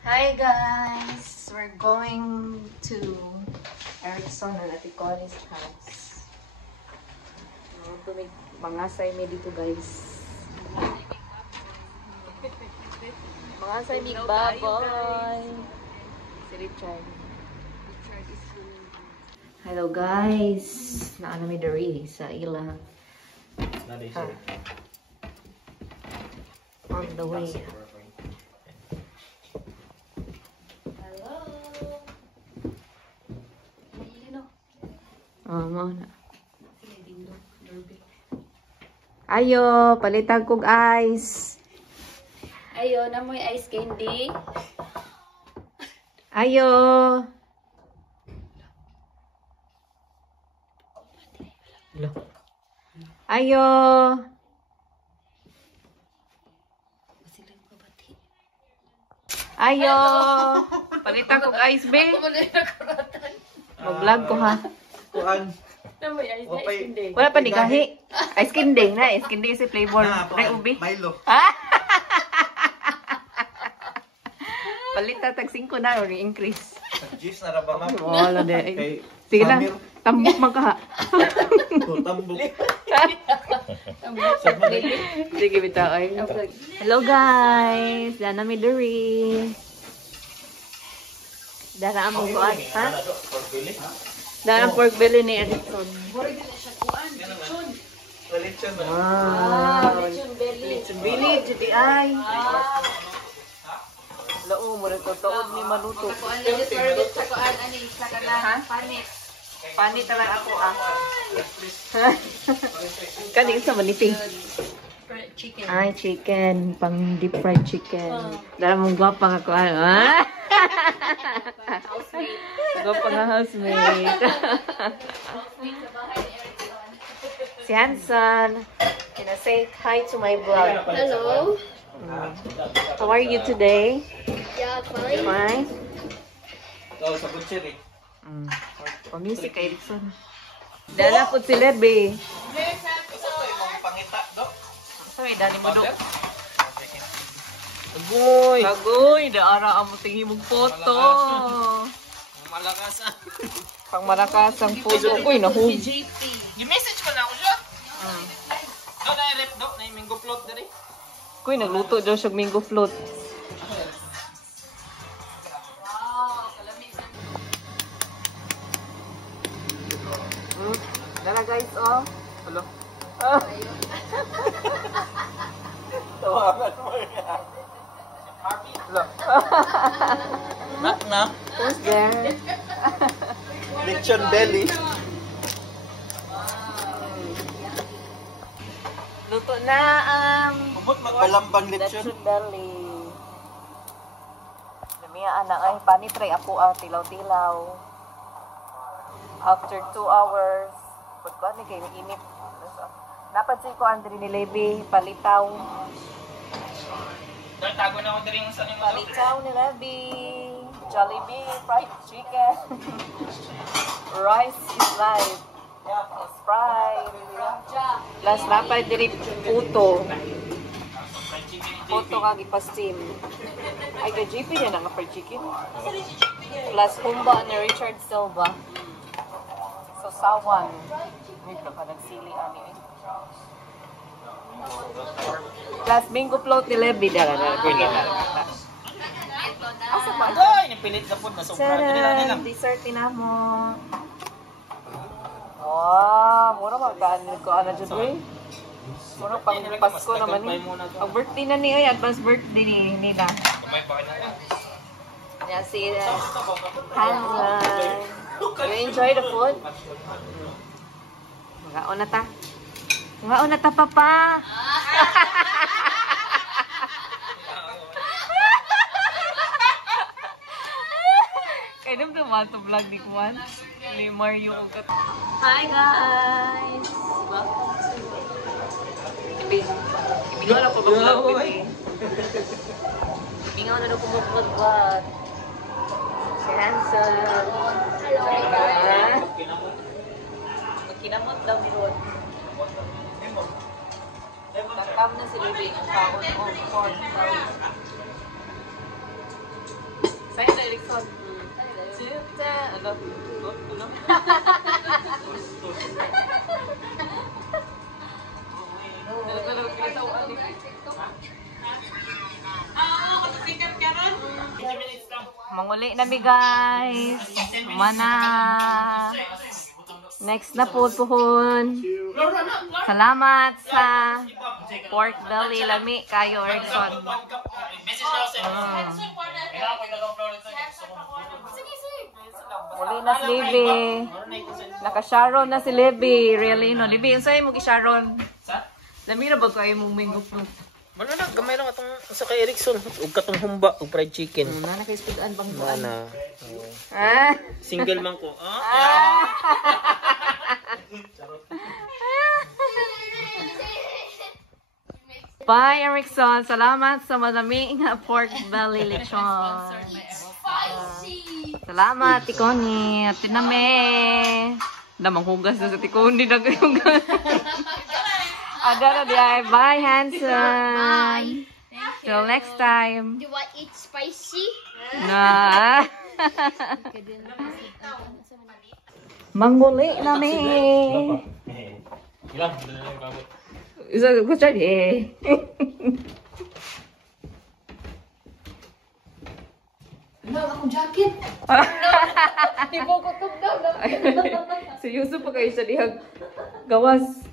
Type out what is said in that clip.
Hi guys! We're going to Erickson and Ate Connie's house. Mga say me dito guys. Mga say me baboy. Si Richard. Hello guys! Naano mi diri sa ila. On the way. Mo na. Ayo, palitan kog ice. Ayo, namoy ice candy. Ayo. Ayo. Ayo. Palitan kog ice, be. Mag-vlog ko ha. Kuan. Namoy ice candy. Wala pa ni gahi. Ice candy na, ice candy si flavor. Pre ubi. Milo. Palita tag 5 na or increase. Juice na ra ba ma'am? Wala de. Sige lang. Tambok man ka ha. Tambok. Sige bitaw ay. Hello guys. Dana mi diri. Dara among kuan, ha? Dara ang pork belly ni Erickson. Lechon ba? Lechon belly. Lechon belly jadi ay. Lao mo rin tuod ni maluto. Kuan lang sa service sa kuan ani sa kana panit. Panit talaga ako ah. Kaning sa maniping. Chicken. Ay, chicken. Pang deep fried chicken. Dara mong gwapa nga ko. Ah? Housemate. Gwapa nga housemate. Si Hanson. Can I say hi to my vlog? Hello. How are you today? Yeah, fine. Fine? Oh, sa butchery. Music kay Erickson. Dala po si Lebe. Pangita do. Sorry, dali mo do. Agoy! Agoy! Daara ang muting himong photo. Malakas ah. Pang malakas ang photo. Uy, nahug. Gi-message ko na ako siya. Do na rep do na mango float diri. Uy, nagluto daw siya mango float. Dala guys, oh. Hello. Tawagan mo yan. Hello. Knock na. Who's there? Lechon belly. Luto na ang Umot magbalambang lechon. lechon belly. Namiya anak ay panitry ako tilaw-tilaw. After 2 hours, pagkuhan ni kayo init. Napansin ko Andre ni Levi, palitaw. Tago na ako diri sa inyo. Palitaw ni Levi. Jollibee, fried chicken. Rice is life. It's fried. Plus napay diri puto. Puto kag ipa-steam. Ay kay GP din ang fried chicken. Plus humba ni Richard Silva. So sawan. Dito ka nagsili ani eh. Plus mango float ni Levi dala na bring it. Asa ba? Ay, nipilit na po na sobra. Dili na Tara, dessert na mo. Wow, mura magkaan ko ana jud eh. Mura pang Pasko naman ni. Ang birthday na ni ay advance birthday ni nila. May pakita. Ya si Hansan. You enjoy the food? Ngaon na ta. Ngaon na ta papa. Kainom na mga vlog ni Juan. Ni Mario ugat. Hi guys! Welcome to Ibingaw na po ba-vlog eh. Ibingaw na daw po mag-vlog. Si Hanson. Hello. Magkinamot daw ni Rod. Nakam na si Bibi ang kaon o corn. Ano? Manguli na mi guys. Mana. Next na po puhon. Salamat sa pork belly lami kayo Erikson. Uli na si Libby. Naka-Sharon na si Libby. Really no. Libby, yung sa'yo mo ki-Sharon. Lami na ba kayo mong mingok no? Wala na, gamay lang atong sa kay Erikson. Ug katong humba, ug fried chicken. Nana kay speedan bang buwan. Nana. Ah. Single man ko. Bye, Erikson. Salamat sa malaming pork belly lechon. Salamat, Tikoni. At tiname. Damang hugas na sa Tikoni. Nag-hugas. Agad na diay. Bye, handsome. Till next time. Do you want eat spicy? Na. Manguli na mi. Ilang lang babot. Isa ko siya eh. Wala akong jacket. Si Yusuf pa kayo sa dihag gawas.